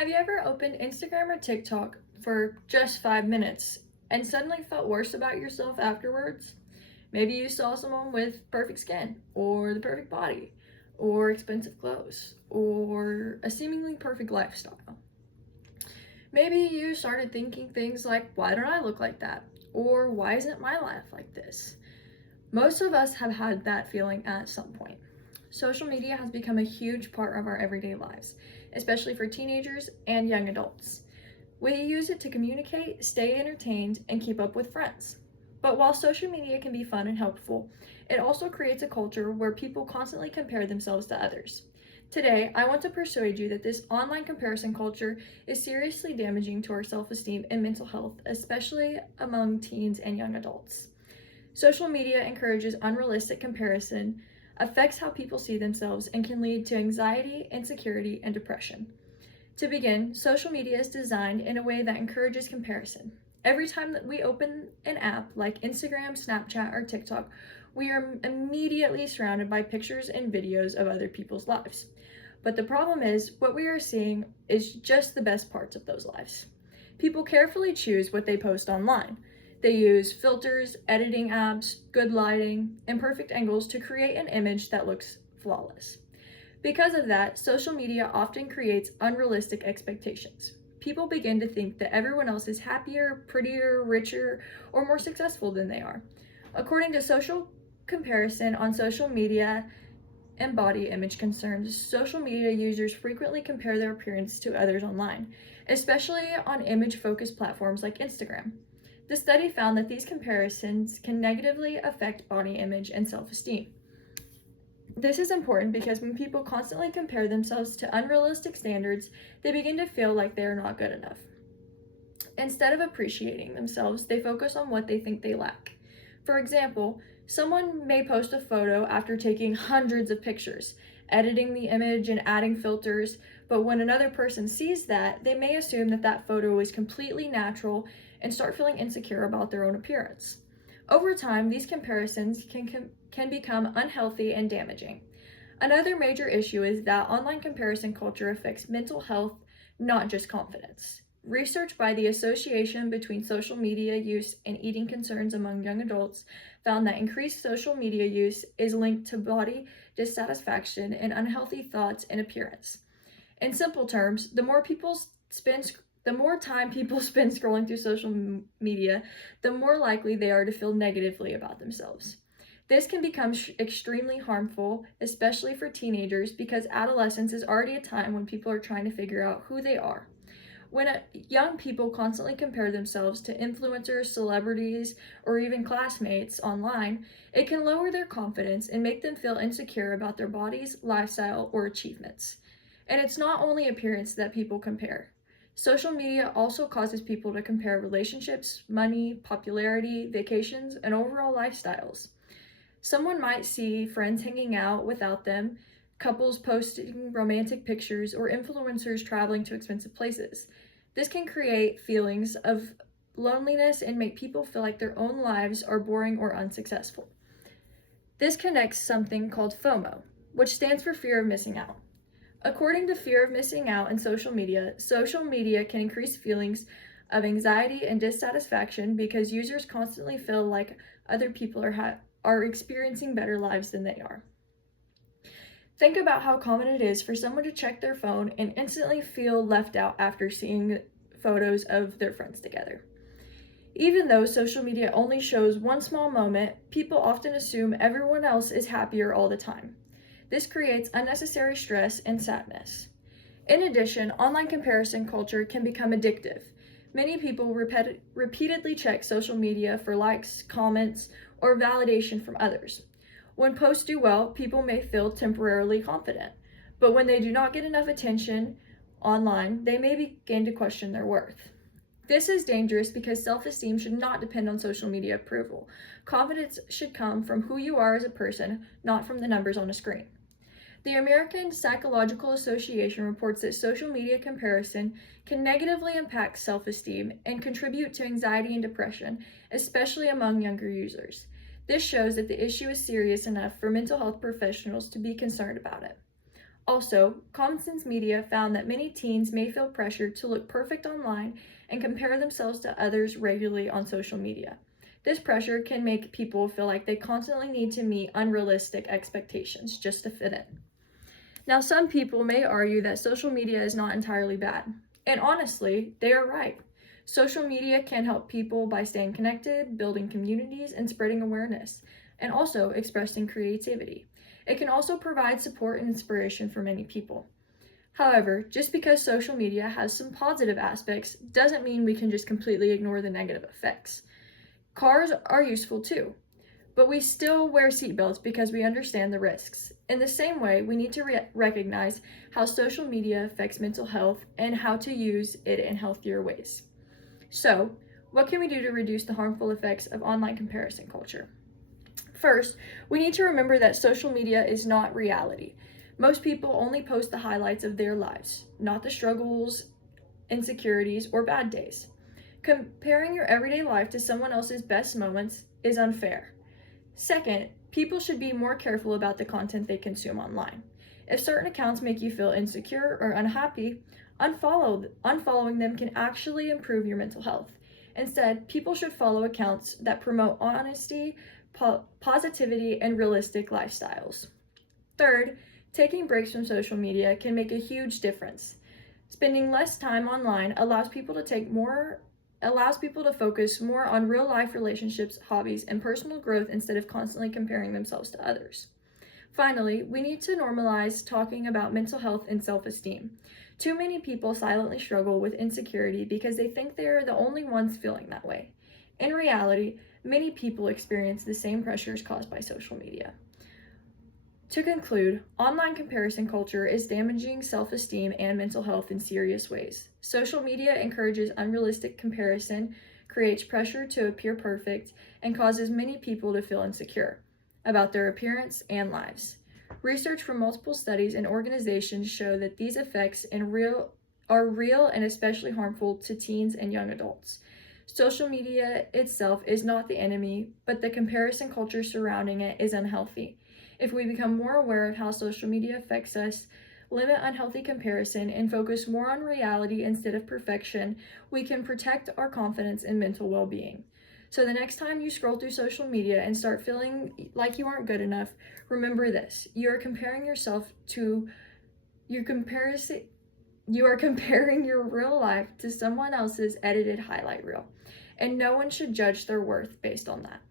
Have you ever opened Instagram or TikTok for just 5 minutes and suddenly felt worse about yourself afterwards? Maybe you saw someone with perfect skin, or the perfect body, or expensive clothes, or a seemingly perfect lifestyle. Maybe you started thinking things like, why don't I look like that? Or why isn't my life like this? Most of us have had that feeling at some point. Social media has become a huge part of our everyday lives, especially for teenagers and young adults. We use it to communicate, stay entertained, and keep up with friends. But while social media can be fun and helpful, it also creates a culture where people constantly compare themselves to others. Today, I want to persuade you that this online comparison culture is seriously damaging to our self-esteem and mental health, especially among teens and young adults. Social media encourages unrealistic comparison, affects how people see themselves, and can lead to anxiety, insecurity, and depression. To begin, social media is designed in a way that encourages comparison. Every time that we open an app like Instagram, Snapchat, or TikTok, we are immediately surrounded by pictures and videos of other people's lives. But the problem is, what we are seeing is just the best parts of those lives. People carefully choose what they post online. They use filters, editing apps, good lighting, and perfect angles to create an image that looks flawless. Because of that, social media often creates unrealistic expectations. People begin to think that everyone else is happier, prettier, richer, or more successful than they are. According to social comparison on social media and body image concerns, social media users frequently compare their appearance to others online, especially on image-focused platforms like Instagram. The study found that these comparisons can negatively affect body image and self-esteem. This is important because when people constantly compare themselves to unrealistic standards, they begin to feel like they are not good enough. Instead of appreciating themselves, they focus on what they think they lack. For example, someone may post a photo after taking hundreds of pictures, editing the image and adding filters, but when another person sees that, they may assume that that photo is completely natural and start feeling insecure about their own appearance. Over time, these comparisons can become unhealthy and damaging. Another major issue is that online comparison culture affects mental health, not just confidence. Research by the Association between Social Media Use and Eating Concerns among young adults found that increased social media use is linked to body dissatisfaction and unhealthy thoughts and appearance. In simple terms, the more time people spend scrolling through social media, the more likely they are to feel negatively about themselves. This can become extremely harmful, especially for teenagers, because adolescence is already a time when people are trying to figure out who they are. When young people constantly compare themselves to influencers, celebrities, or even classmates online, it can lower their confidence and make them feel insecure about their bodies, lifestyle, or achievements. And it's not only appearance that people compare. Social media also causes people to compare relationships, money, popularity, vacations, and overall lifestyles. Someone might see friends hanging out without them, couples posting romantic pictures, or influencers traveling to expensive places. This can create feelings of loneliness and make people feel like their own lives are boring or unsuccessful. This connects something called FOMO, which stands for fear of missing out. According to fear of missing out in social media can increase feelings of anxiety and dissatisfaction because users constantly feel like other people are experiencing better lives than they are. Think about how common it is for someone to check their phone and instantly feel left out after seeing photos of their friends together. Even though social media only shows one small moment, people often assume everyone else is happier all the time. This creates unnecessary stress and sadness. In addition, online comparison culture can become addictive. Many people repeatedly check social media for likes, comments, or validation from others. When posts do well, people may feel temporarily confident, but when they do not get enough attention online, they may begin to question their worth. This is dangerous because self-esteem should not depend on social media approval. Confidence should come from who you are as a person, not from the numbers on a screen. The American Psychological Association reports that social media comparison can negatively impact self-esteem and contribute to anxiety and depression, especially among younger users. This shows that the issue is serious enough for mental health professionals to be concerned about it. Also, Common Sense Media found that many teens may feel pressured to look perfect online and compare themselves to others regularly on social media. This pressure can make people feel like they constantly need to meet unrealistic expectations just to fit in. Now, some people may argue that social media is not entirely bad, and honestly, they are right. Social media can help people by staying connected, building communities, and spreading awareness, and also expressing creativity. It can also provide support and inspiration for many people. However, just because social media has some positive aspects doesn't mean we can just completely ignore the negative effects. Cars are useful too, but we still wear seatbelts because we understand the risks. In the same way, we need to recognize how social media affects mental health and how to use it in healthier ways. So, what can we do to reduce the harmful effects of online comparison culture? First, we need to remember that social media is not reality. Most people only post the highlights of their lives, not the struggles, insecurities, or bad days. Comparing your everyday life to someone else's best moments is unfair. Second, people should be more careful about the content they consume online. If certain accounts make you feel insecure or unhappy, unfollowing them can actually improve your mental health. Instead, people should follow accounts that promote honesty, positivity, and realistic lifestyles. Third, taking breaks from social media can make a huge difference. Spending less time online allows people to focus more on real life relationships, hobbies, and personal growth instead of constantly comparing themselves to others. Finally, we need to normalize talking about mental health and self-esteem. Too many people silently struggle with insecurity because they think they are the only ones feeling that way. In reality, many people experience the same pressures caused by social media. To conclude, online comparison culture is damaging self-esteem and mental health in serious ways. Social media encourages unrealistic comparison, creates pressure to appear perfect, and causes many people to feel insecure about their appearance and lives. Research from multiple studies and organizations show that these effects are real and especially harmful to teens and young adults. Social media itself is not the enemy, but the comparison culture surrounding it is unhealthy. If we become more aware of how social media affects us, limit unhealthy comparison, and focus more on reality instead of perfection, we can protect our confidence and mental well-being. So the next time you scroll through social media and start feeling like you aren't good enough, remember this. You are comparing your real life to someone else's edited highlight reel, and no one should judge their worth based on that.